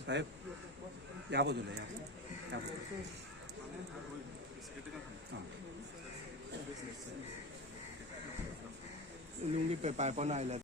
साहेब या बाजूला या लुंगी पे पाय पण आयला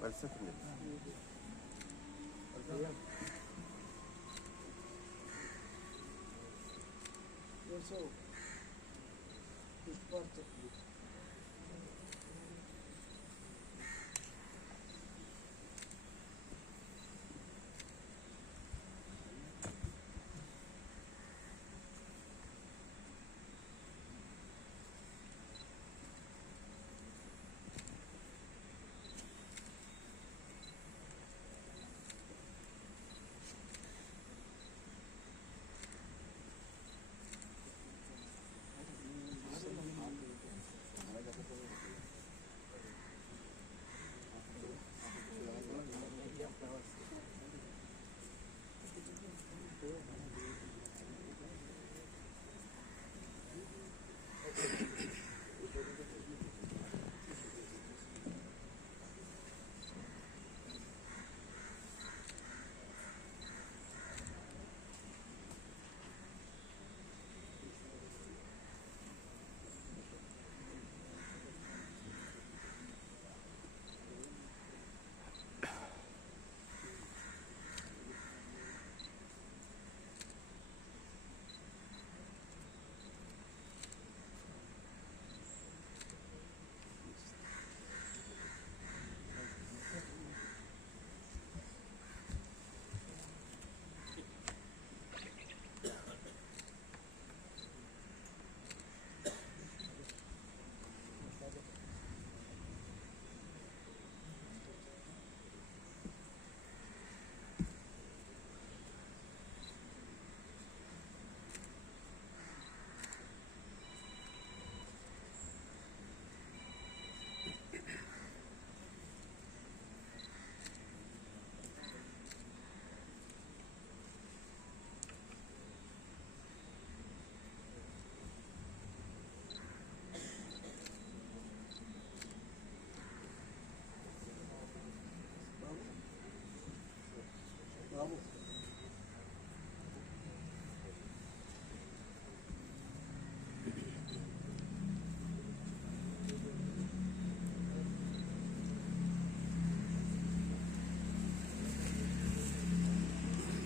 മത്സ്യത്തിന്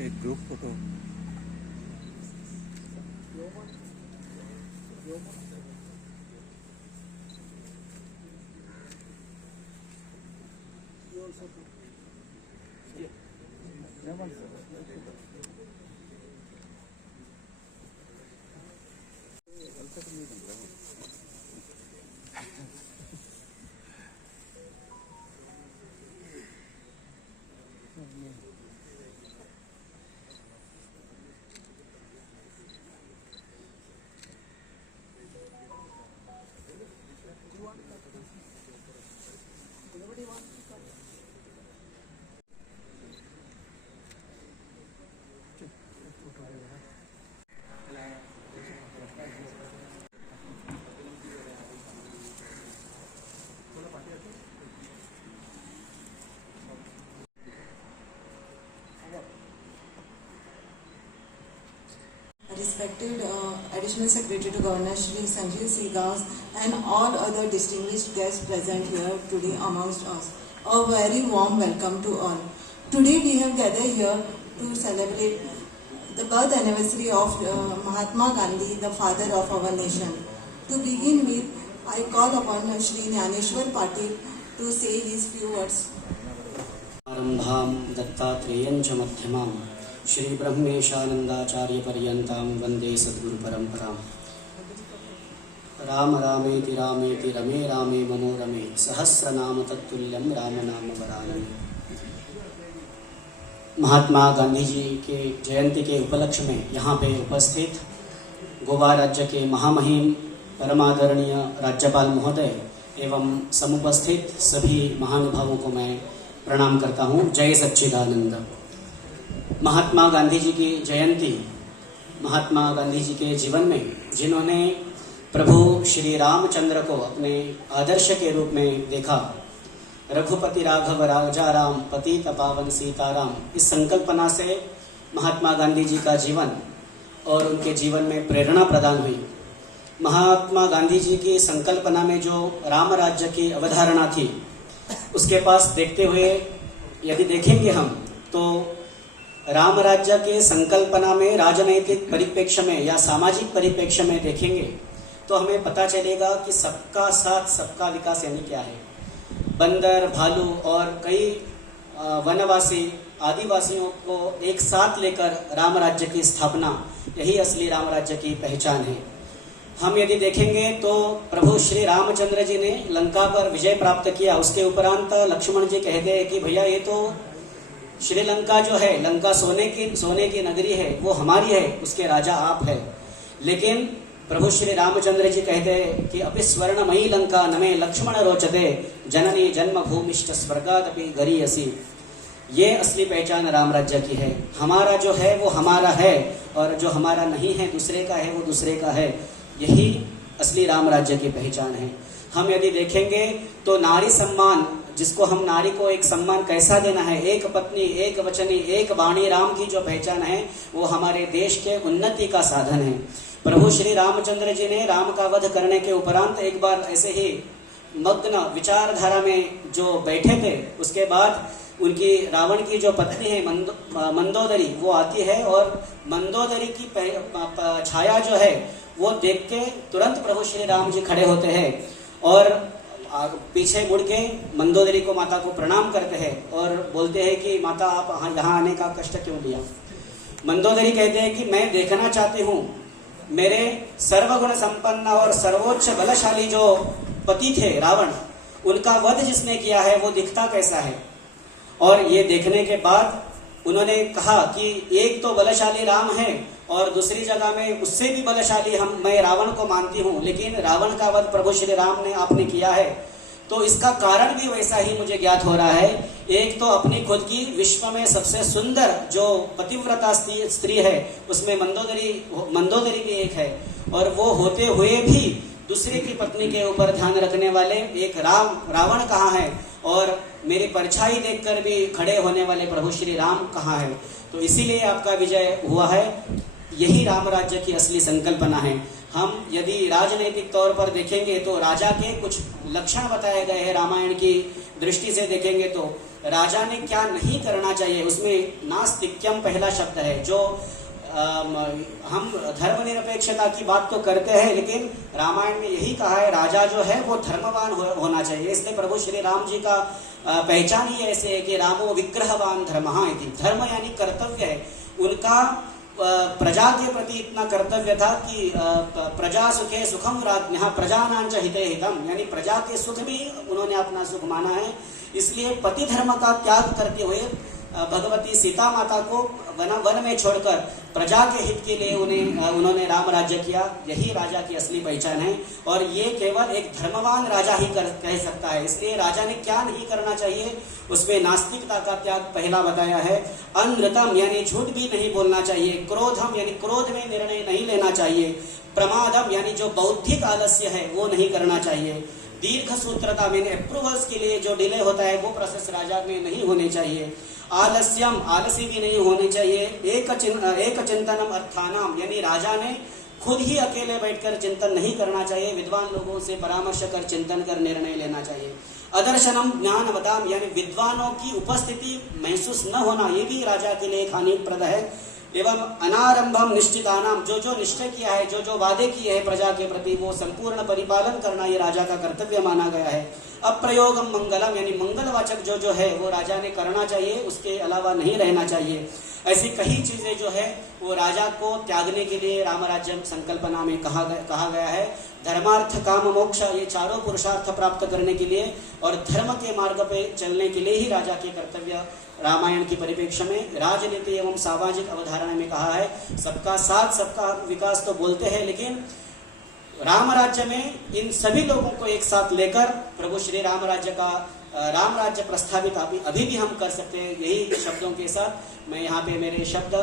एक group photo Respected Additional Secretary to Governor Shri Sanjeev Segaus and all other distinguished guests present here today amongst us, a very warm welcome to all. Today we have gathered here to celebrate the birth anniversary of Mahatma Gandhi, the father of our nation. To begin with, I call upon Shri Jnaneshwar Patil to say his few words. आरंभाम दत्तात्रेयं च मध्यमां श्री ब्रह्मेशानंदाचार्य पर्यंतां वंदे सद्गुरु परंपरां। राम रामेति रामेति रमे रामे मनोरमे सहस्रनाम तत्तुल्यं राम नाम वरानने। महात्मा गांधी जी के जयंती के उपलक्ष्य में यहाँ पे उपस्थित गोवा राज्य के महामहिम परमादरणीय राज्यपाल महोदय एवं समुपस्थित सभी महानुभावों को मैं प्रणाम करता हूँ। जय सच्चिदानंद। महात्मा गांधी जी की जयंती, महात्मा गांधी जी के जीवन में जिन्होंने प्रभु श्री रामचंद्र को अपने आदर्श के रूप में देखा, रघुपति राघव राजा राम पतित पावन सीताराम, इस संकल्पना से महात्मा गांधी जी का जीवन और उनके जीवन में प्रेरणा प्रदान हुई। महात्मा गांधी जी की संकल्पना में जो राम राज्य की अवधारणा थी, उसके पास देखते हुए यदि देखेंगे हम तो राम राज्य के संकल्पना में राजनैतिक परिप्रेक्ष्य में या सामाजिक परिप्रेक्ष्य में देखेंगे तो हमें पता चलेगा कि सबका साथ सबका विकास यानी क्या है। बंदर, भालू और कई वनवासी आदिवासियों को एक साथ लेकर राम राज्य की स्थापना, यही असली राम राज्य की पहचान है। हम यदि देखेंगे तो प्रभु श्री रामचंद्र जी ने लंका पर विजय प्राप्त किया, उसके उपरांत लक्ष्मण जी कहते हैं कि भैया ये तो श्रीलंका जो है, लंका सोने की नगरी है, वो हमारी है, उसके राजा आप है। लेकिन प्रभु श्री रामचंद्र जी कहते हैं कि अपि स्वर्णमयी लंका नमे लक्ष्मण रोचते जननी जन्म भूमिष्ठ स्वर्गादपि गरीयसी। ये असली पहचान राम राज्य की है। हमारा जो है वो हमारा है और जो हमारा नहीं है, दूसरे का है, वो दूसरे का है। यही असली राम राज्य की पहचान है। हम यदि देखेंगे तो नारी सम्मान, जिसको हम नारी को एक सम्मान कैसा देना है, एक पत्नी एक वचनी एक वाणी राम की जो पहचान है, वो हमारे देश के उन्नति का साधन है। प्रभु श्री रामचंद्र जी ने राम का वध करने के उपरांत एक बार ऐसे ही मग्न विचारधारा में जो बैठे थे, उसके बाद उनकी रावण की जो पत्नी है मंदोदरी, वो आती है और मंदोदरी की छाया जो है वो देख के तुरंत प्रभु श्री राम जी खड़े होते हैं और पीछे मुड़ के मंदोदरी को, माता को प्रणाम करते हैं और बोलते हैं कि माता आप यहाँ आने का कष्ट क्यों लिया। मंदोदरी कहते हैं कि मैं देखना चाहती हूँ मेरे सर्वगुण संपन्न और सर्वोच्च बलशाली जो पति थे रावण, उनका वध जिसने किया है वो दिखता कैसा है। और ये देखने के बाद उन्होंने कहा कि एक तो बलशाली राम है और दूसरी जगह में उससे भी बलशाली मैं रावण को मानती हूँ, लेकिन रावण का वध प्रभु श्री राम ने आपने किया है, तो इसका कारण भी वैसा ही मुझे ज्ञात हो रहा है। एक तो अपनी खुद की विश्व में सबसे सुंदर जो पतिव्रता स्त्री है, उसमें मंदोदरी भी एक है, और वो होते हुए भी दूसरे की पत्नी के ऊपर ध्यान रखने वाले एक रावण कहाँ है, और मेरी परछाई देखकर भी खड़े होने वाले प्रभु श्री राम कहाँ है। तो इसीलिए आपका विजय हुआ है। यही राम राज्य की असली संकल्पना है। हम यदि राजनीतिक तौर पर देखेंगे तो राजा के कुछ लक्षण बताए गए हैं। रामायण की दृष्टि से देखेंगे तो राजा ने क्या नहीं करना चाहिए, उसमें नास्तिक्यम पहला शब्द है। जो हम धर्मनिरपेक्षता की बात तो करते हैं, लेकिन रामायण में यही कहा है राजा जो है वो धर्मवान होना चाहिए। इसलिए प्रभु श्री राम जी का पहचान ही ऐसे है कि रामो विग्रहवान धर्मः इति। धर्म यानी कर्तव्य है उनका। प्रजा के प्रति इतना कर्तव्य था कि प्रजा सुखे सुखम राज्ञः प्रजानांच हिते हितम, यानी प्रजा के सुख भी उन्होंने अपना सुख माना है। इसलिए पति धर्म का त्याग करते हुए भगवती सीता माता को वन में छोड़कर प्रजा के हित के लिए उन्होंने राम राज्य किया। यही राजा की असली पहचान है, और ये केवल एक धर्मवान राजा ही कह सकता है। इसलिए राजा ने क्या नहीं करना चाहिए, उसमें नास्तिकता का त्याग पहला बताया है। अनृतम यानी झूठ भी नहीं बोलना चाहिए। क्रोधम यानी क्रोध में निर्णय नहीं लेना चाहिए। प्रमादम यानी जो बौद्धिक आलस्य है वो नहीं करना चाहिए। दीर्घ सूत्रता में अप्रूवल्स के लिए जो डिले होता है वो प्रोसेस राजा में नहीं होने चाहिए। आलस्यम आलसी भी नहीं होनी चाहिए। एक चिंतनम अर्थानाम यानी राजा ने खुद ही अकेले बैठकर चिंतन नहीं करना चाहिए, विद्वान लोगों से परामर्श कर चिंतन कर निर्णय लेना चाहिए। अदर्शनम ज्ञानवताम यानी विद्वानों की उपस्थिति महसूस न होना, ये भी राजा के लिए हानिप्रद है। एवं अनारंभम निश्चितानाम जो निश्चय किया है, जो वादे किए हैं प्रजा के प्रति वो संपूर्ण परिपालन करना ये राजा का कर्तव्य माना गया है। अप्रयोगम मंगलम यानी मंगलवाचक जो है वो राजा ने करना चाहिए, उसके अलावा नहीं रहना चाहिए। ऐसी कई चीजें जो है वो राजा को त्यागने के लिए रामराज्य संकल्पना में कहा गया है। धर्मार्थ काम मोक्ष ये चारों पुरुषार्थ प्राप्त करने के लिए और धर्म के मार्ग पे चलने के लिए ही राजा के कर्तव्य रामायण की परिप्रेक्ष्य में राजनीति एवं सामाजिक अवधारणा में कहा है। सबका साथ सबका विकास तो बोलते हैं, लेकिन राम राज्य में इन सभी लोगों को एक साथ लेकर प्रभु श्री राम राज्य प्रस्तावित अभी भी हम कर सकते हैं। यही शब्दों के साथ मैं यहाँ पे मेरे शब्द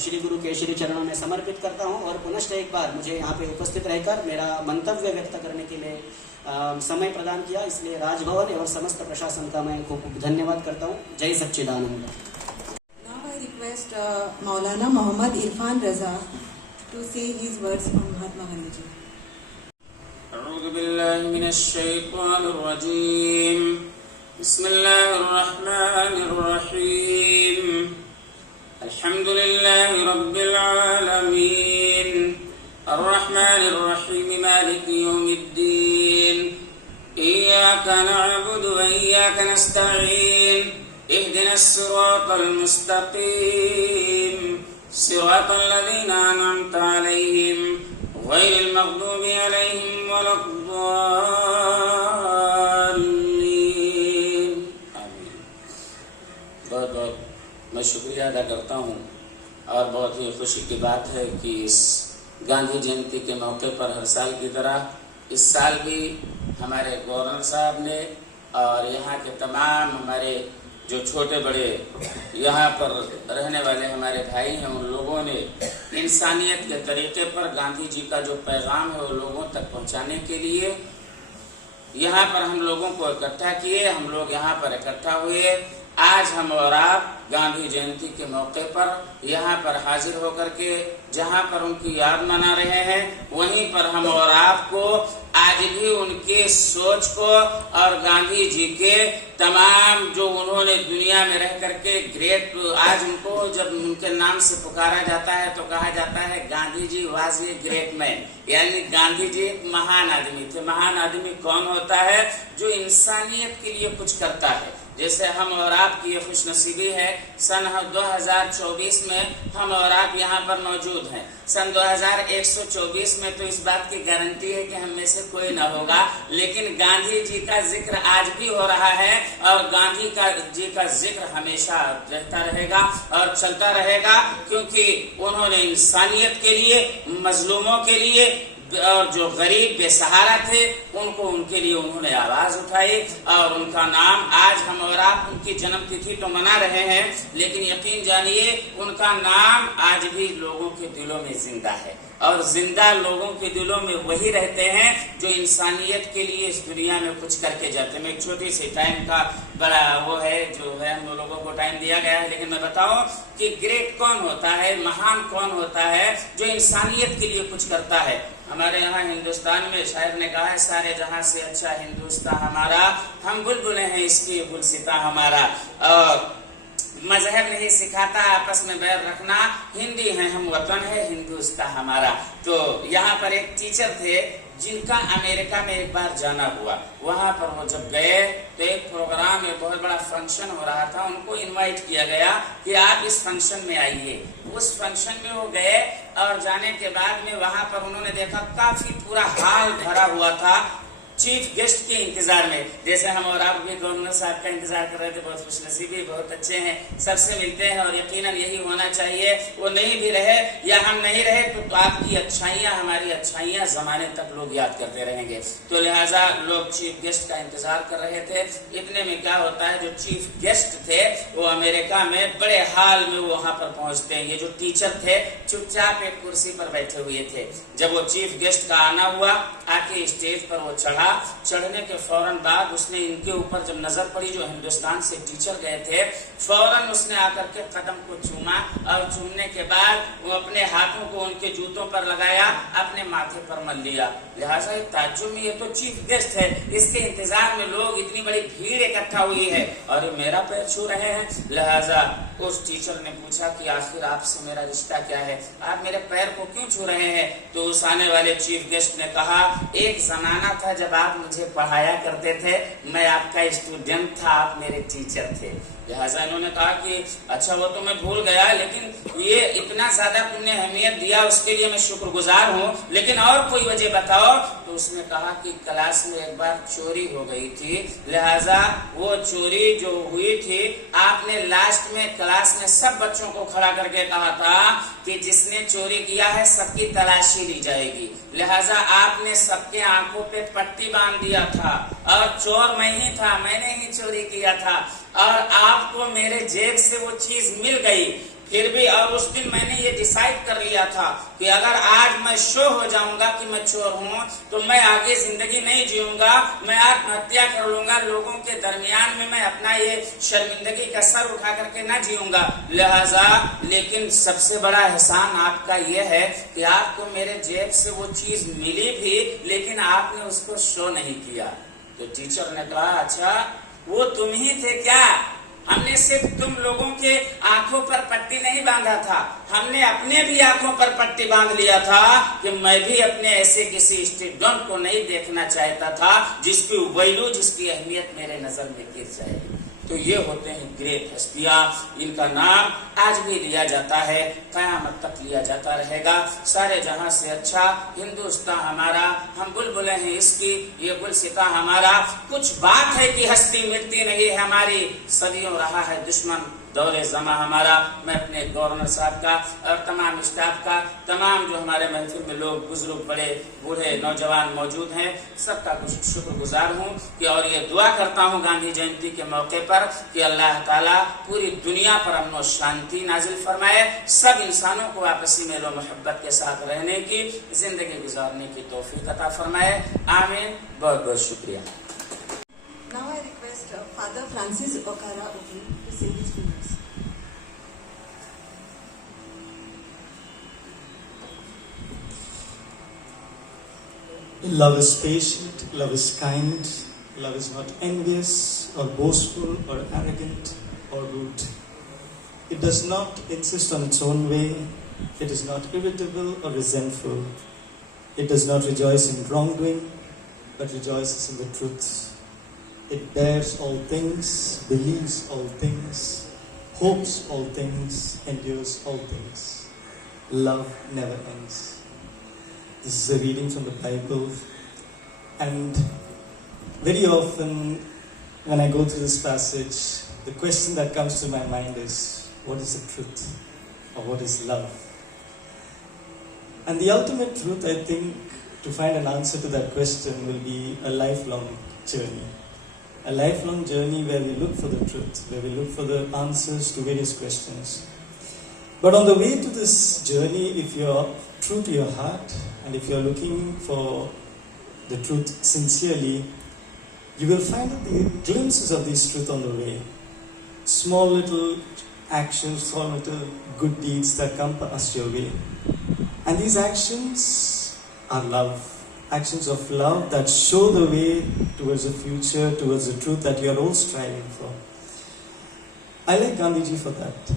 श्री गुरु के श्री चरणों में समर्पित करता हूँ, और पुनश्च एक बार मुझे यहाँ पे उपस्थित रहकर मेरा मंतव्य व्यक्त करने के लिए समय प्रदान किया, इसलिए राजभवन और समस्त प्रशासन का मैं खूब धन्यवाद करता हूँ। जय सच्चिदानंद। Now I request Maulana Muhammad Irfan Raza to say his words on Mahatma Gandhi ji. أعوذ بالله من الشيطان الرجيم. بسم الله الرحمن الرحيم. الحمد لله رب العالمين. الرحمن الرحيم مالك يوم الدين. إياك نعبد وإياك نستعين. اهدنا الصراط المستقيم. صراط الذين أنعمت عليهم غير المغضوب عليهم ولا الضالين. आमीन. बहुत बहुत मैं शुक्रिया अदा करता हूँ, और बहुत ही खुशी की बात है कि इस गांधी जयंती के मौके पर हर साल की तरह इस साल भी हमारे गवर्नर साहब ने और यहाँ के तमाम हमारे जो छोटे बड़े यहाँ पर रहने वाले हमारे भाई हैं, उन लोगों ने इंसानियत के तरीके पर गांधी जी का जो पैगाम है वो लोगों तक पहुँचाने के लिए यहाँ पर हम लोगों को इकट्ठा किए। हम लोग यहाँ पर इकट्ठा हुए। आज हम और आप गांधी जयंती के मौके पर यहाँ पर हाजिर होकर के जहाँ पर उनकी याद मना रहे हैं, वहीं पर हम और आपको आज भी उनके सोच को और गांधी जी के तमाम जो उन्होंने दुनिया में रह करके ग्रेट, आज उनको जब उनके नाम से पुकारा जाता है तो कहा जाता है Gandhi ji was a great man, यानी गांधी जी एक महान आदमी थे। महान आदमी कौन होता है? जो इंसानियत के लिए कुछ करता है। जैसे हम और आपकी ये खुशनसीबी है, सन 2024 में हम और आप यहाँ पर मौजूद हैं। सन 2124 में तो इस बात की गारंटी है कि हम में से कोई न होगा, लेकिन गांधी जी का जिक्र आज भी हो रहा है और गांधी जी का जिक्र हमेशा रहता रहेगा और चलता रहेगा, क्योंकि उन्होंने इंसानियत के लिए, मजलूमों के लिए और जो गरीब बेसहारा थे उनको, उनके लिए उन्होंने आवाज उठाई। और उनका नाम आज हम और आप उनकी जन्म तिथि तो मना रहे हैं, लेकिन यकीन जानिए उनका नाम आज भी लोगों के दिलों में जिंदा है, और जिंदा लोगों के दिलों में वही रहते हैं जो इंसानियत के लिए इस दुनिया में कुछ करके जाते हैं। मैं एक छोटी सी टाइम का बड़ा वो है जो है, हम लोगों को टाइम दिया गया है, लेकिन मैं बताऊं कि ग्रेट कौन होता है, महान कौन होता है? जो इंसानियत के लिए कुछ करता है। हमारे यहाँ हिंदुस्तान में शायर ने कहा है, सारे जहां से अच्छा हिंदुस्तान हमारा, हम बुलबुलें हैं इसकी गुलसिता हमारा। और मजहब नहीं सिखाता आपस में बैर रखना, हिंदी है हम वतन है हिंदुस्तान हमारा। तो यहाँ पर एक टीचर थे जिनका अमेरिका में एक बार जाना हुआ। वहां पर वो जब गए तो एक प्रोग्राम में बहुत बड़ा फंक्शन हो रहा था, उनको इनवाइट किया गया कि आप इस फंक्शन में आइए। उस फंक्शन में वो गए और जाने के बाद में वहां पर उन्होंने देखा काफी पूरा हाल भरा हुआ था चीफ गेस्ट के इंतजार में। जैसे हम और आप भी गवर्नर साहब का इंतजार कर रहे थे, बहुत खुशनसीबी, बहुत अच्छे हैं, सबसे मिलते हैं और यकीनन यही होना चाहिए। वो नहीं भी रहे या हम नहीं रहे तो आपकी अच्छाइयाँ हमारी अच्छाइयाँ जमाने तक लोग याद करते रहेंगे। तो लिहाजा लोग चीफ गेस्ट का इंतजार कर रहे थे। इतने में क्या होता है, जो चीफ गेस्ट थे वो अमेरिका में बड़े हाल में वो वहां पर पहुंचते हैं। ये जो टीचर थे चुपचाप एक कुर्सी पर बैठे हुए थे। जब वो चीफ गेस्ट का आना हुआ, आके स्टेज पर वो चढ़ने के फौरन बाद उसने इनके ऊपर जब नजर पड़ी, जो हिंदुस्तान से टीचर गए थे, फौरन उसने आकर के कदम को चूमा और चूमने के बाद वो अपने हाथों को उनके जूतों पर लगाया, अपने माथे पर मल लिया। लिहाजा एक ताज्जुब में, ये तो चीफ गेस्ट है, इसके इंतजार में लोग, इतनी बड़ी भीड़ इकट्ठा हुई है और ये मेरा पैर छू रहे हैं। लिहाजा उस टीचर ने पूछा कि आखिर आपसे मेरा रिश्ता क्या है, आप मेरे पैर को क्यों छू रहे हैं? तो उस आने वाले चीफ गेस्ट ने कहा, एक जमाना था जब आप मुझे पढ़ाया करते थे, मैं आपका स्टूडेंट था, आप मेरे टीचर थे। लिहाजा इन्होंने कहा कि अच्छा वो तो मैं भूल गया, लेकिन ये इतना ज्यादा तुमने अहमियत दिया उसके लिए मैं शुक्रगुजार हूँ, लेकिन और कोई वजह बताओ। तो उसने कहा कि क्लास में एक बार चोरी हो गई थी, लिहाजा वो चोरी जो हुई थी, आपने लास्ट में क्लास में सब बच्चों को खड़ा करके कहा था कि जिसने चोरी किया है सबकी तलाशी ली जाएगी। लिहाजा आपने सबके आंखों पे पट्टी बांध दिया था और चोर मैं ही था, मैंने ही चोरी किया था और आपको मेरे जेब से वो चीज मिल गई। फिर भी और उस दिन मैंने ये डिसाइड कर लिया था कि अगर आज मैं शो हो जाऊंगा कि मैं चोर हूँ तो मैं आगे जिंदगी नहीं जीऊंगा, मैं आत्महत्या कर लूंगा, लोगों के दरमियान में मैं अपना ये शर्मिंदगी का सर उठा करके ना जीऊंगा। लिहाजा लेकिन सबसे बड़ा एहसान आपका ये है कि आपको मेरे जेब से वो चीज मिली भी, लेकिन आपने उसको शो नहीं किया। तो टीचर ने कहा, अच्छा वो तुम ही थे क्या? हमने सिर्फ तुम लोगों के आंखों पर पट्टी नहीं बांधा था, हमने अपने भी आंखों पर पट्टी बांध लिया था कि मैं भी अपने ऐसे किसी स्टूडेंट को नहीं देखना चाहता था जिसकी वैल्यू, जिसकी अहमियत मेरे नजर में गिर जाए। तो ये होते हैं ग्रेट हस्तियां, इनका नाम आज भी लिया जाता है, कयामत तक लिया जाता रहेगा। सारे जहां से अच्छा हिंदुस्तान हमारा, हम बुलबुलें हैं इसकी, ये गुलसिता हमारा। कुछ बात है कि हस्ती मिटती नहीं है हमारी, सदियों रहा है दुश्मन दौरे जमा हमारा। मैं अपने गवर्नर साहब का और तमाम स्टाफ का, तमाम जो हमारे महफिल में लोग बुजुर्ग, बड़े बूढ़े, नौजवान मौजूद हैं, सबका कुछ शुक्रगुजार हूँ कि और ये दुआ करता हूँ गांधी जयंती के मौके पर कि अल्लाह ताला पूरी दुनिया पर अमन और शांति नाजिल फरमाए, सब इंसानों को आपसी मेल और मोहब्बत के साथ रहने की, जिंदगी गुजारने की तौफीक अता फरमाए। आमीन। बहुत बहुत शुक्रिया। Now I request Father Francis Okara Oki to say his few words. Love is patient, love is kind, love is not envious or boastful or arrogant or rude. It does not insist on its own way, it is not irritable or resentful. It does not rejoice in wrongdoing, but rejoices in the truth. It bears all things, believes all things, hopes all things, endures all things. Love never ends. This is a reading from the Bible, and very often when I go through this passage, the question that comes to my mind is, what is the truth, or what is love? And the ultimate truth, I think, to find an answer to that question will be a lifelong journey. A lifelong journey where we look for the truth, where we look for the answers to various questions. But on the way to this journey, if you're true to your heart, and if you're looking for the truth sincerely, you will find the glimpses of this truth on the way. Small little actions, small little good deeds that come past your way. And these actions are love. Actions of love that show the way towards the future, towards the truth that you are all striving for. I like Gandhiji for that.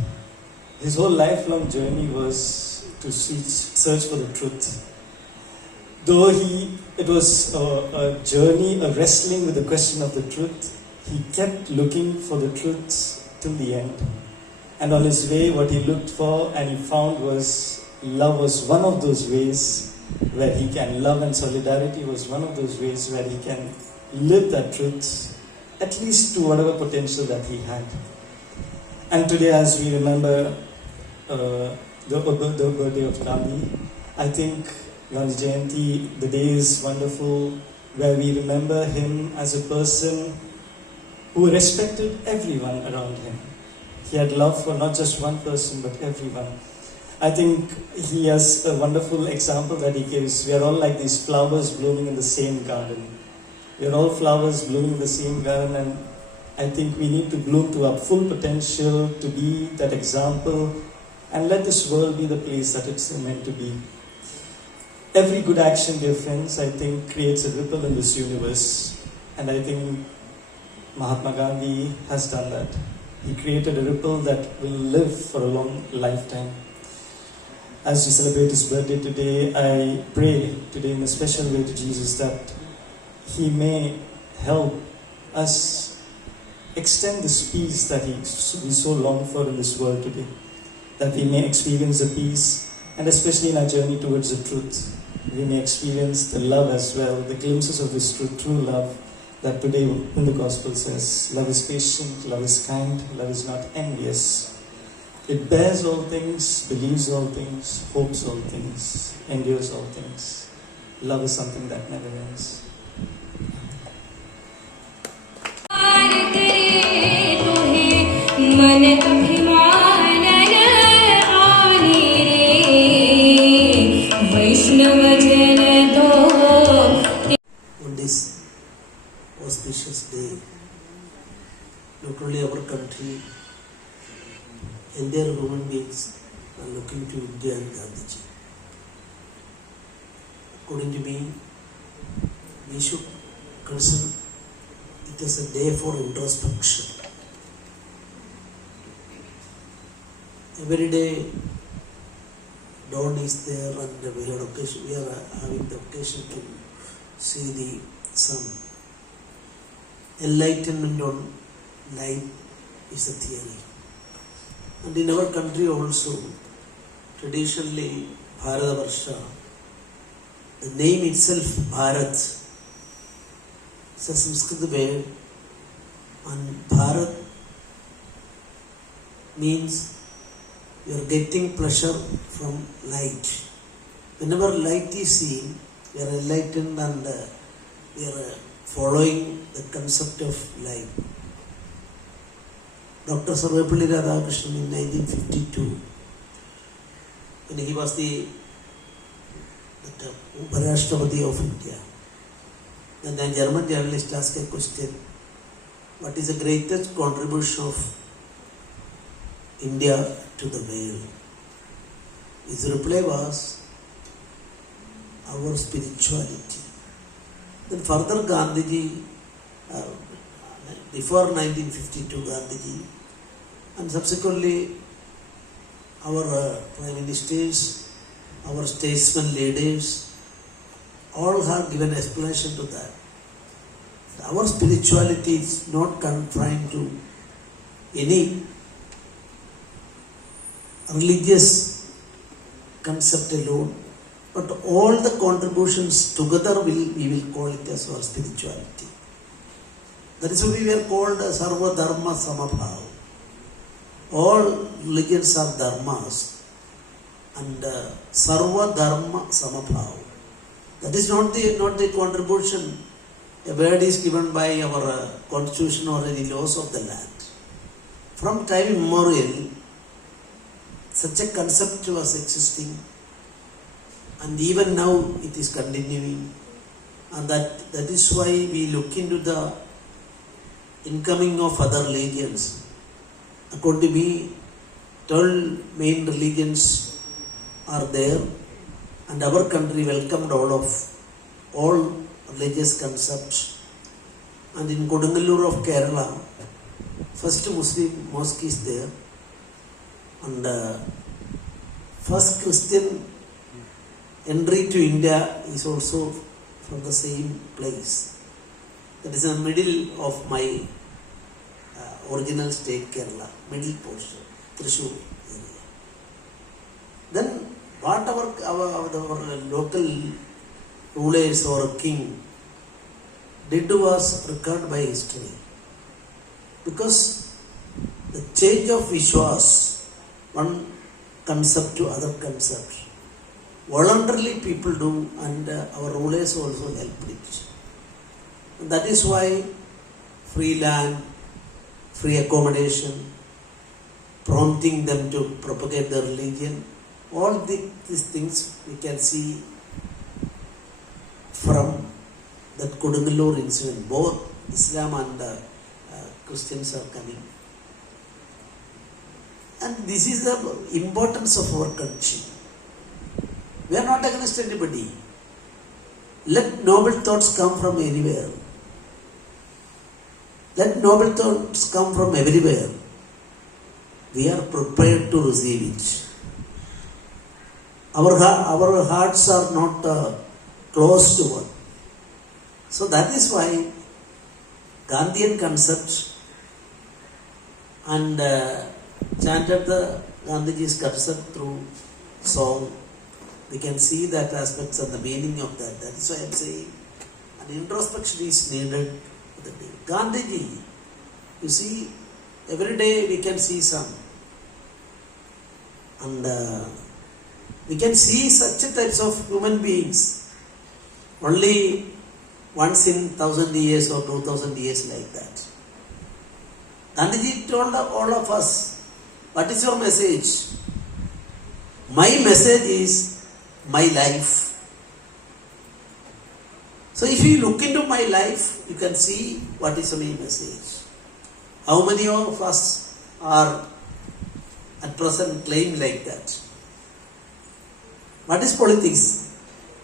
His whole lifelong journey was to search for the truth. Though it was a journey, a wrestling with the question of the truth, he kept looking for the truth till the end. And on his way, what he looked for and he found was love was one of those ways where he can love, and solidarity was one of those ways where he can live that truth, at least to whatever potential that he had. And today, as we remember the birthday of Gandhi, I think Gandhi Jayanti, the day is wonderful, where we remember him as a person who respected everyone around him. He had love for not just one person, but everyone. I think he has a wonderful example that he gives. We are all like these flowers blooming in the same garden. We are all flowers blooming in the same garden, and I think we need to bloom to our full potential, to be that example, and let this world be the place that it's meant to be. Every good action, dear friends, I think creates a ripple in this universe. And I think Mahatma Gandhi has done that. He created a ripple that will live for a long lifetime. As we celebrate his birthday today, I pray today in a special way to Jesus that he may help us extend this peace that we so long for in this world today. That we may experience the peace, and especially in our journey towards the truth, we may experience the love as well, the glimpses of this true love that today in the Gospel says, love is patient, love is kind, love is not envious. It bears all things, believes all things, hopes all things, endures all things. Love is something that never ends. On this auspicious day, not only our country, entire human beings are looking to India and Gandhiji. According to me, we should consider it as a day for introspection. Every day, dawn is there, and we are having the occasion to see the sun. Enlightenment on life is a theory. And in our country also, traditionally, Bharatavarsha, the name itself, Bharat, is a Sanskrit word, and Bharat means you are getting pleasure from light. Whenever light is seen, we are enlightened, and we are following the concept of life. Dr. Sarvepalli Radhakrishnan in 1952, when he was the Uparashtrapati of India, then a German journalist asked a question, what is the greatest contribution of India to the world? His reply was, our spirituality. Then further Gandhiji, before 1952 Gandhiji, and subsequently our prime ministers, our statesmen leaders, all have given explanation to that. Our spirituality is not confined to any religious concept alone, but all the contributions together we will call it as our spirituality. That is why we were called Sarva Dharma Samabhava. All religions are dharmas, and Sarva Dharma Samabhava. That is not the contribution. A word is given by our constitution or any laws of the land. From time immemorial, such a concept was existing, and even now it is continuing, and that is why we look into the incoming of other religions. According to me, 12 main religions are there, and our country welcomed all religious concepts. And in Kodungalur of Kerala, first Muslim mosque is there, and first Christian entry to India is also from the same place. That is in the middle of my original state, Kerala, middle portion, Thrissur area. Then what our local rulers or king did was recorded by history. Because the change of Vishwas, one concept to other concept, voluntarily people do, and our rulers also help it. And that is why free land, free accommodation, prompting them to propagate their religion, all these things we can see from that Kodungalur incident. Both Islam and Christians are coming. And this is the importance of our country. We are not against anybody. Let noble thoughts come from anywhere. Let noble thoughts come from everywhere. We are prepared to receive it. Our hearts are not closed to one. So that is why Gandhian concept and chanted the Gandhiji's concept through song. We can see that aspects and the meaning of that. That is why I am saying an introspection is needed. Gandhiji, you see, every day we can see some. And we can see such types of human beings only once in 1,000 years or 2,000 years like that. Gandhiji told all of us, what is your message? My message is my life. So if you look into my life, you can see what is my message. How many of us are at present claim like that? What is politics?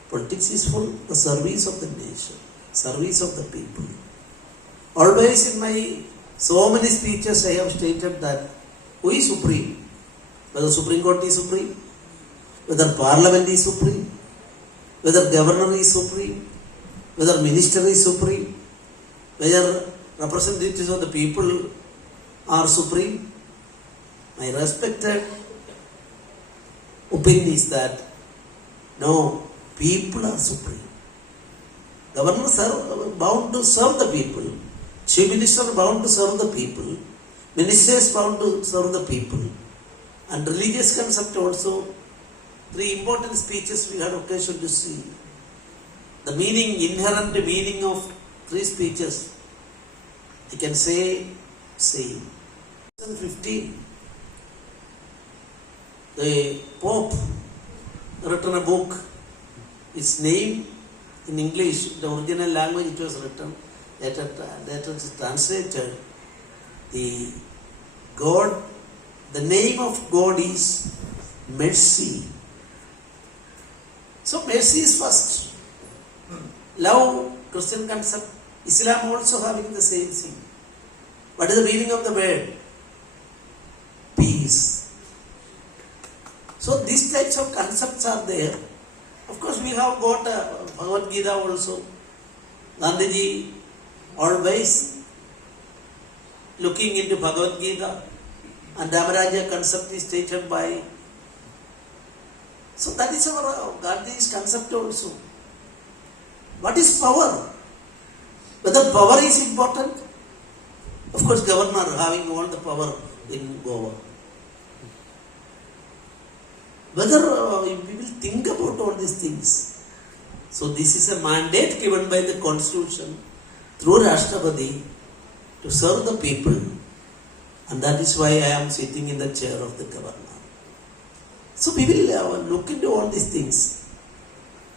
Politics is for the service of the nation, service of the people. Always in my so many speeches I have stated that who is supreme? Whether Supreme Court is supreme, whether Parliament is supreme, whether Governor is supreme, whether Minister is supreme, whether representatives of the people are supreme. My respected opinion is that no, people are supreme. Governors are bound to serve the people. Chief Minister bound to serve the people. Ministers bound to serve the people. And religious concept also. 3 important speeches we had occasion to see. The meaning, inherent meaning of 3 speeches, I can say same. 2015, the Pope written a book. Its name in English, the original language it was written, later translated. The name of God is mercy. So mercy is first. Love, Christian concept, Islam also having the same thing. What is the meaning of the word? Peace. So these types of concepts are there. Of course, we have got Bhagavad Gita also. Gandhiji always looking into Bhagavad Gita, and Dhamaraja concept is stated by. So that is our Gandhi's concept also. What is power? Whether power is important? Of course, governor having all the power in Goa. Whether we will think about all these things. So this is a mandate given by the constitution through Rashtrapati to serve the people, and that is why I am sitting in the chair of the governor. So we will look into all these things.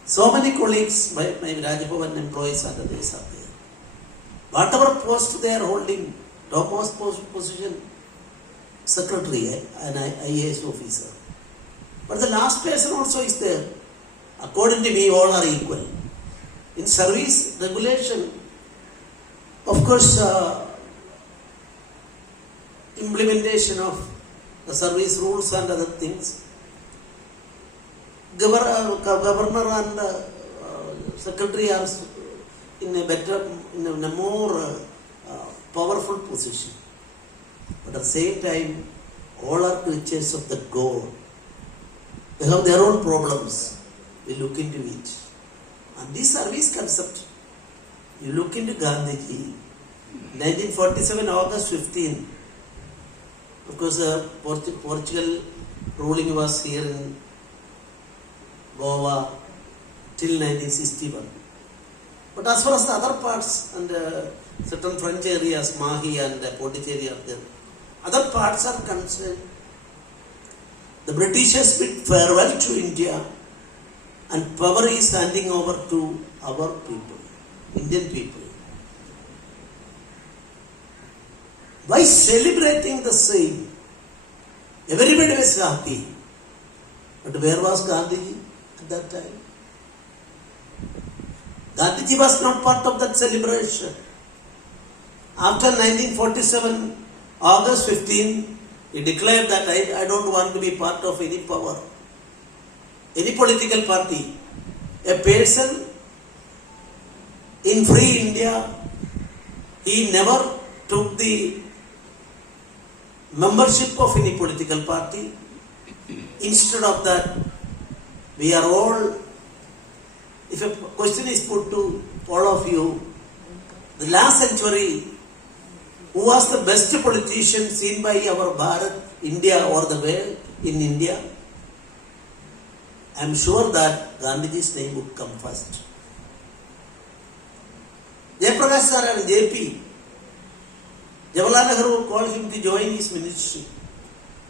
So many colleagues, my Rajbhavan employees and others are there. Whatever post they are holding, topmost position, secretary, an IAS officer. But the last person also is there. According to me, all are equal. In service regulation, of course, implementation of the service rules and other things, governor and secretary are in a more powerful position. But at the same time, all are creatures of the God. They have their own problems. We look into it. And this service concept, you look into Gandhiji, 1947, August 15. Of course, Portugal ruling was here in Goa till 1961. But as far as the other parts and certain French areas, Mahi and Pondicherry are there, other parts are concerned, the Britishers bid farewell to India and power is handing over to our people, Indian people. By celebrating the same, everybody was happy. But where was Gandhiji at that time? Gandhiji was not part of that celebration. After 1947, August 15, he declared that I don't want to be part of any power, any political party. A person in free India, he never took the membership of any political party. Instead of that, we are all, if a question is put to all of you, the last century, who was the best politician seen by our Bharat, India or the world in India? I am sure that Gandhiji's name would come first. Jayaprakash Narayan, JP, Jawaharlal Nehru called him to join his ministry.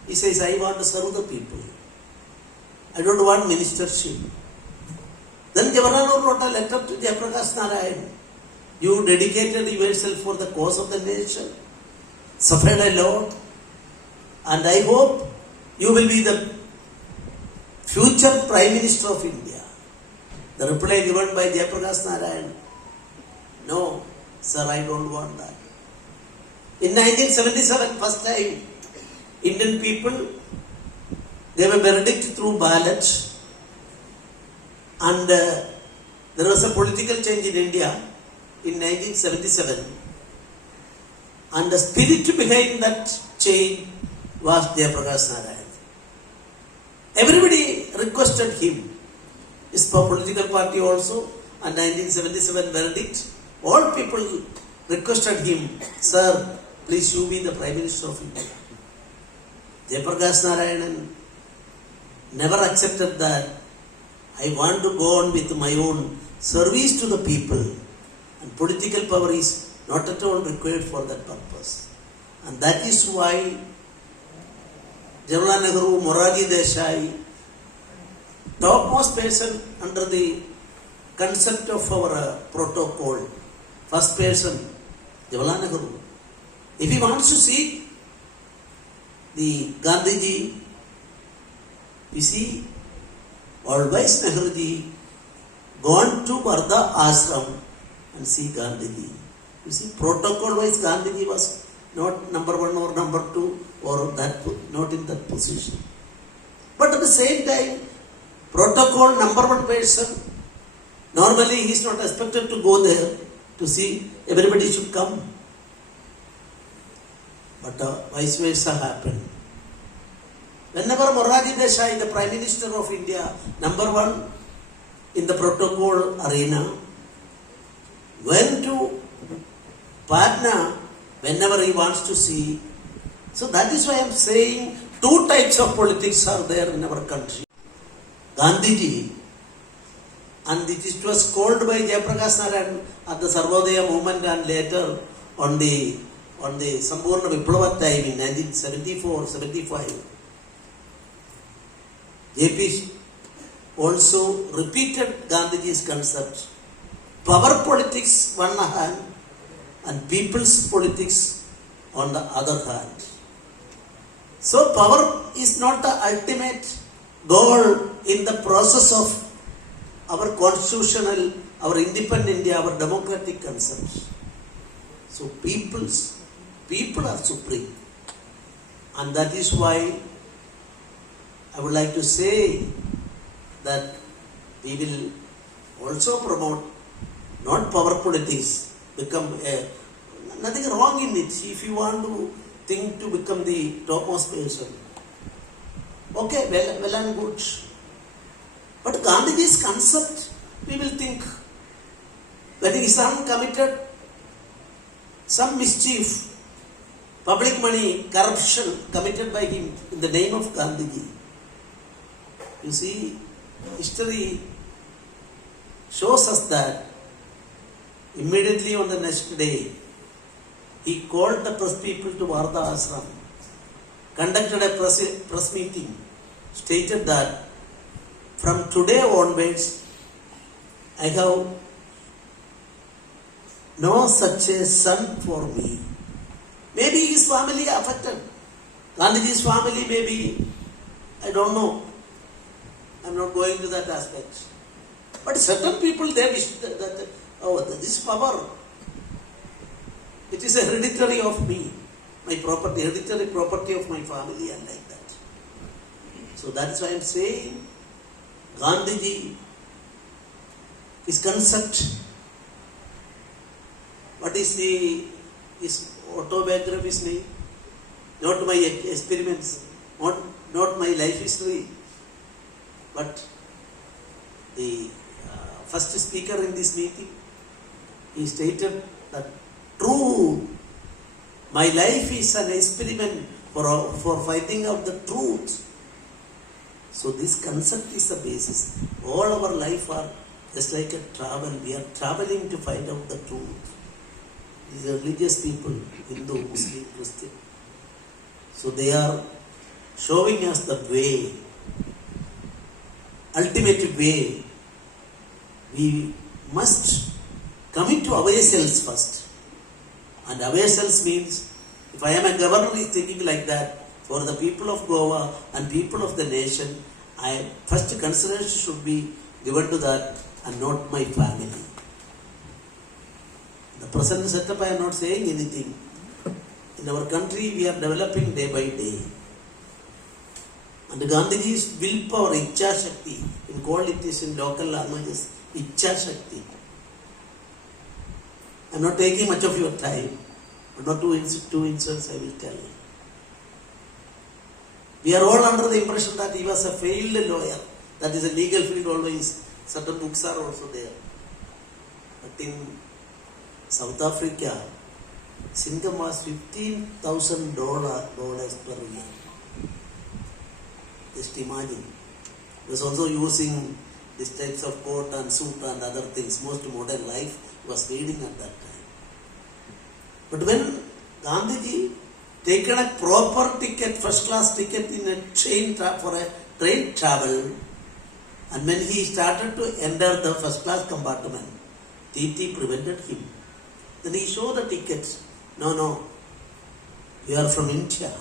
He says, I want to serve the people. I don't want ministership. Then Jawaharlal wrote a letter to Jayaprakash Narayan. You dedicated yourself for the cause of the nation, suffered a lot, and I hope you will be the future Prime Minister of India. The reply given by Jayaprakash Narayan, no, sir, I don't want that. In 1977, first time, Indian people gave a verdict through ballot, and there was a political change in India in 1977, and the spirit behind that change was Jayaprakash Narayan. Everybody requested him, his political party also, and 1977 verdict, all people requested him, sir, please you be the Prime Minister of India. Jayaprakash Narayan never accepted that. I want to go on with my own service to the people, and political power is not at all required for that purpose. And that is why Jawaharlal Nehru, Morarji Desai, topmost person under the concept of our protocol, first person, Jawaharlal Nehru. If he wants to see the Gandhiji, you see, always Nehruji gone to Varda Ashram and see Gandhiji. You see, protocol-wise Gandhiji was not number one or number two or that, not in that position. But at the same time, protocol number one person, normally he is not expected to go there to see, everybody should come. But vice versa happened. Whenever Morarji Desai, the Prime Minister of India, number one in the protocol arena, went to Patna whenever he wants to see. So that is why I am saying two types of politics are there in our country. Gandhiji, and it was called by Jayaprakash Narayan at the Sarvodaya movement and later on the Sambhurna Viplava time in 1974-75. JP also repeated Gandhiji's concept. Power politics one hand and people's politics on the other hand. So power is not the ultimate goal in the process of our constitutional, our independent India, our democratic concepts. So people are supreme. And that is why I would like to say that we will also promote not power politics, nothing wrong in it. If you want to think to become the topmost person, okay, well and good. But Gandhiji's concept, we will think, when his son committed some mischief, public money, corruption committed by him in the name of Gandhiji. You see, history shows us that immediately on the next day, he called the press people to Wardha Ashram, conducted a press meeting, stated that from today onwards, I have no such a son for me. Maybe his family affected. Gandhiji's family maybe, I don't know. I'm not going to that aspect. But certain people, they wish that this power, it is a hereditary of me, my property, hereditary property of my family and like that. So that's why I'm saying, Gandhiji, his concept, what is his autobiography's name? Not my experiments, not my life history, but the first speaker in this meeting, he stated that true, my life is an experiment for finding out the truth. So this concept is the basis. All our life are just like a travel. We are traveling to find out the truth. These are religious people, Hindu, Muslim, Christian. So they are showing us the way, ultimate way. We must commit to ourselves first. And ourselves means, if I am a governor who is thinking like that, for the people of Goa and people of the nation, first consideration should be given to that and not my family. The present setup, I am not saying anything. In our country, we are developing day by day. And Gandhiji's willpower, Ichcha Shakti, in call it is in local languages, Ichcha Shakti. I am not taking much of your time, but not two instances I will tell you. We are all under the impression that he was a failed lawyer. That is a legal field always. Certain books are also there. But in South Africa, his income was $15,000 per year. Just imagine. He was also using these types of coat and suit and other things. Most modern life he was leading at that time. But when Gandhiji taken a proper ticket, first class ticket in a train for a train travel, and when he started to enter the first class compartment, TT prevented him. Then he showed the tickets. No, you are from India,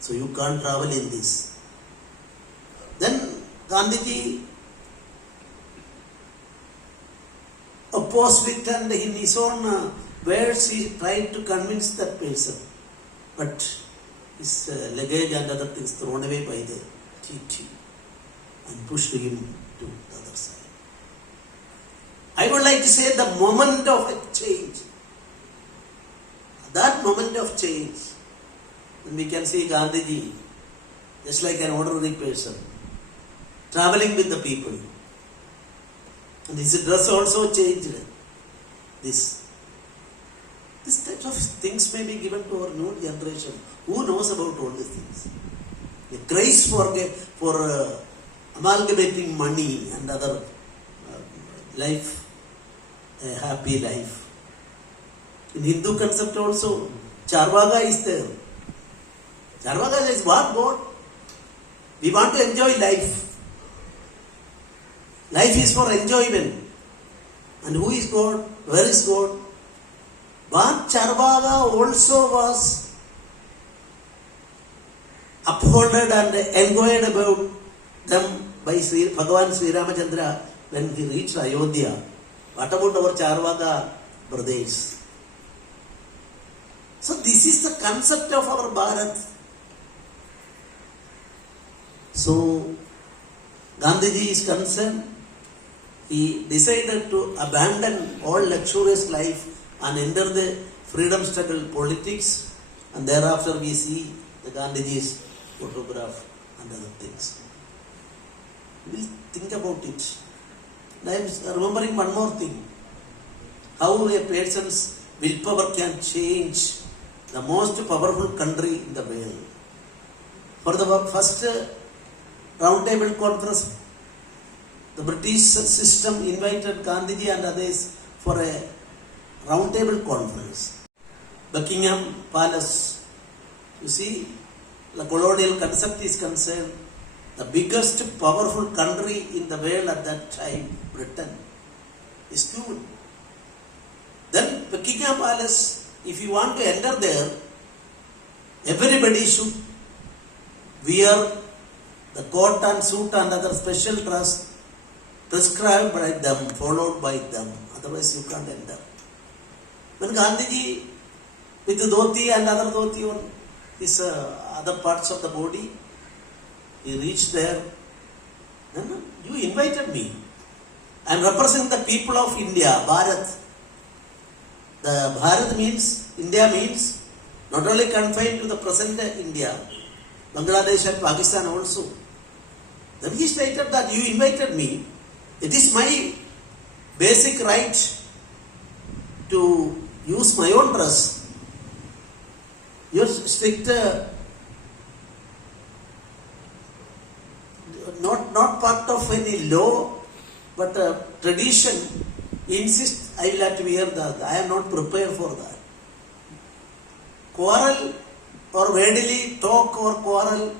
so you can't travel in this. Then Gandhiji opposed it, and in his own words he tried to convince that person. But his luggage and other things thrown away by the TT and pushed him to the other side. I would like to say the moment of a change, that moment of change, then we can see Gandhiji just like an ordinary person, traveling with the people. And his dress also changed. This type of things may be given to our new generation. Who knows about all these things? The craze for amalgamating money and other life, a happy life. In Hindu concept also, Charvaga is there. Charvaga is what God? We want to enjoy life. Life is for enjoyment. And who is God? Where is God? But Charvaga also was upholded and enjoyed about them by Bhagavan Sri Ramachandra when he reached Ayodhya, what about our Charvaka brothers? So this is the concept of our Bharat. So Gandhiji is concerned, he decided to abandon all luxurious life and enter the freedom struggle politics, and thereafter we see the Gandhiji's photograph and other things. We'll think about it. And I am remembering one more thing. How a person's willpower can change the most powerful country in the world. For the first roundtable conference, the British system invited Gandhiji and others for a roundtable conference. Buckingham Palace. You see, the colonial concept is concerned, the biggest powerful country in the world at that time, Britain, is good. Then Buckingham Palace, if you want to enter there, everybody should wear the coat and suit and other special dress prescribed by them, followed by them. Otherwise you can't enter. When Gandhiji with the dhoti and other dhoti on his other parts of the body, he reached there. You invited me. I am representing the people of India, Bharat. The Bharat means, India means, not only confined to the present India, Bangladesh and Pakistan also. Then he stated that you invited me. It is my basic right to use my own dress. Your strict, not part of any law, but tradition insists I will have to wear that. I am not prepared for that. Quarrel or readily talk or quarrel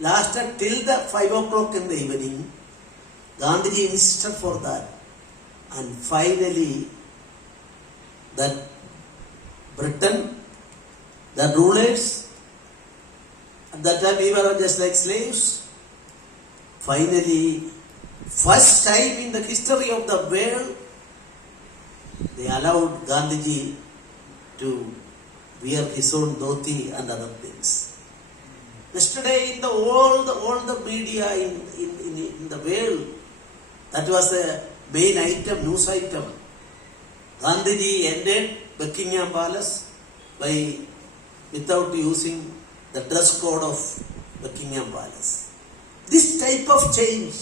lasted till the 5 o'clock in the evening. Gandhiji insisted for that. And finally, that Britain, the rulers, at that time we were just like slaves. Finally, first time in the history of the world, they allowed Gandhiji to wear his own dhoti and other things. Yesterday, in the all the media in the world, that was the main item, news item. Gandhiji entered Buckingham Palace without using the dress code of Buckingham Palace. This type of change,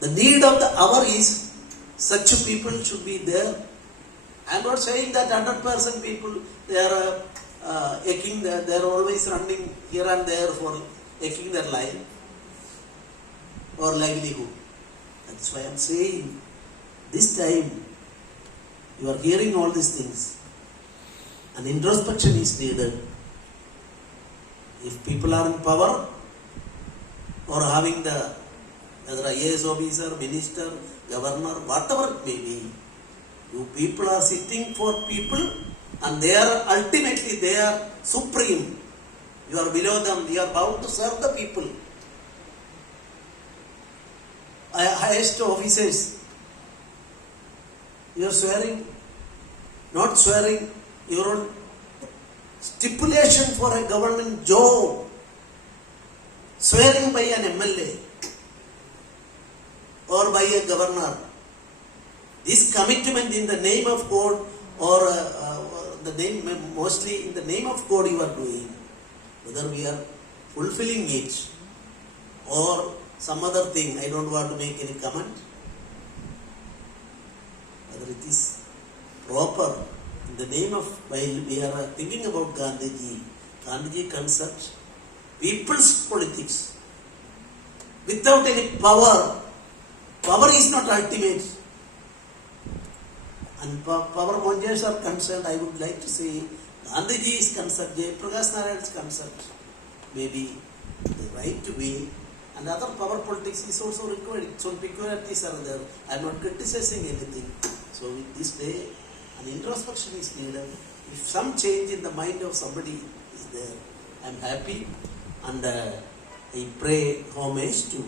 the need of the hour is such people should be there. I am not saying that 100% people they are they are always running here and there for aching their life or livelihood. That's why I am saying this time you are hearing all these things. An introspection is needed. If people are in power or having the whether IAS officer, minister, governor, whatever it may be, you people are sitting for people and they are ultimately they are supreme. You are below them. You are bound to serve the people. Highest officers. You are swearing, not swearing, your own stipulation for a government job, swearing by an MLA or by a governor. This commitment in the name of God or mostly in the name of God you are doing, whether we are fulfilling it or some other thing, I don't want to make any comment. Whether it is proper in the name of, while we are thinking about Gandhiji concept, people's politics, without any power. Power is not ultimate. And power mongers are concerned, I would like to say, Gandhiji's concept, Jayaprakash Narayan's concept, maybe the right way, and other power politics is also required. So peculiarities are there. I am not criticizing anything. So with this day, an introspection is needed. If some change in the mind of somebody is there, I am happy, and I pray homage to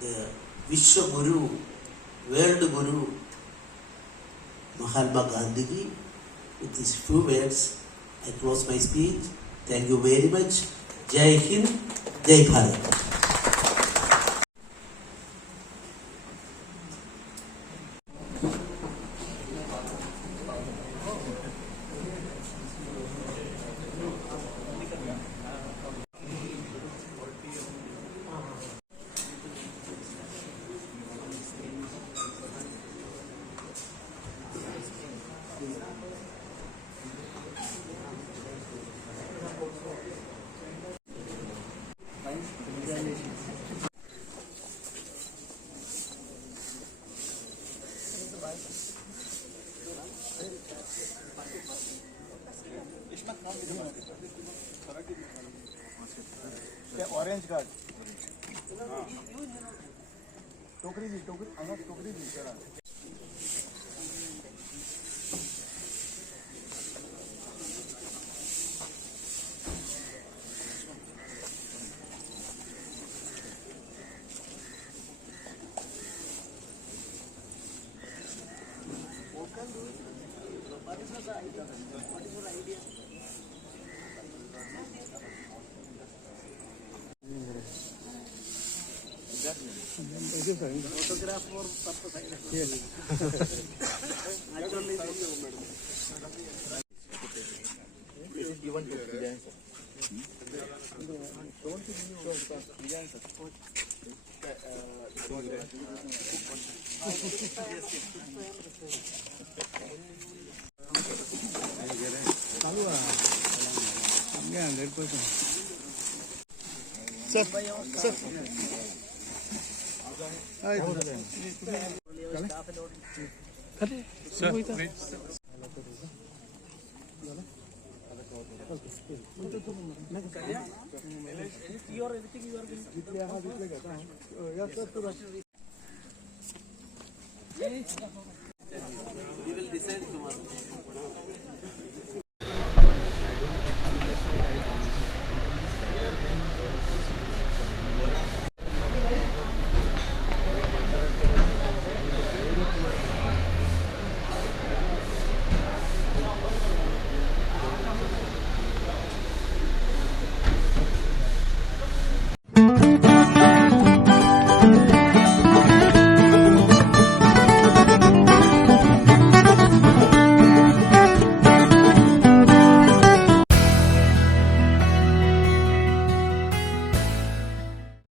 the Vishwaguru, World Guru, Mahatma Gandhi. With these few words, I close my speech. Thank you very much. Jai Hind, Jai Bharat. Orange card टोकरी दी टोकरी हांगा टोकरी दी जरा photograph for purpose. Yes. Actually, even design. Don't design. चालू आहे 100%. Sir We will decide tomorrow.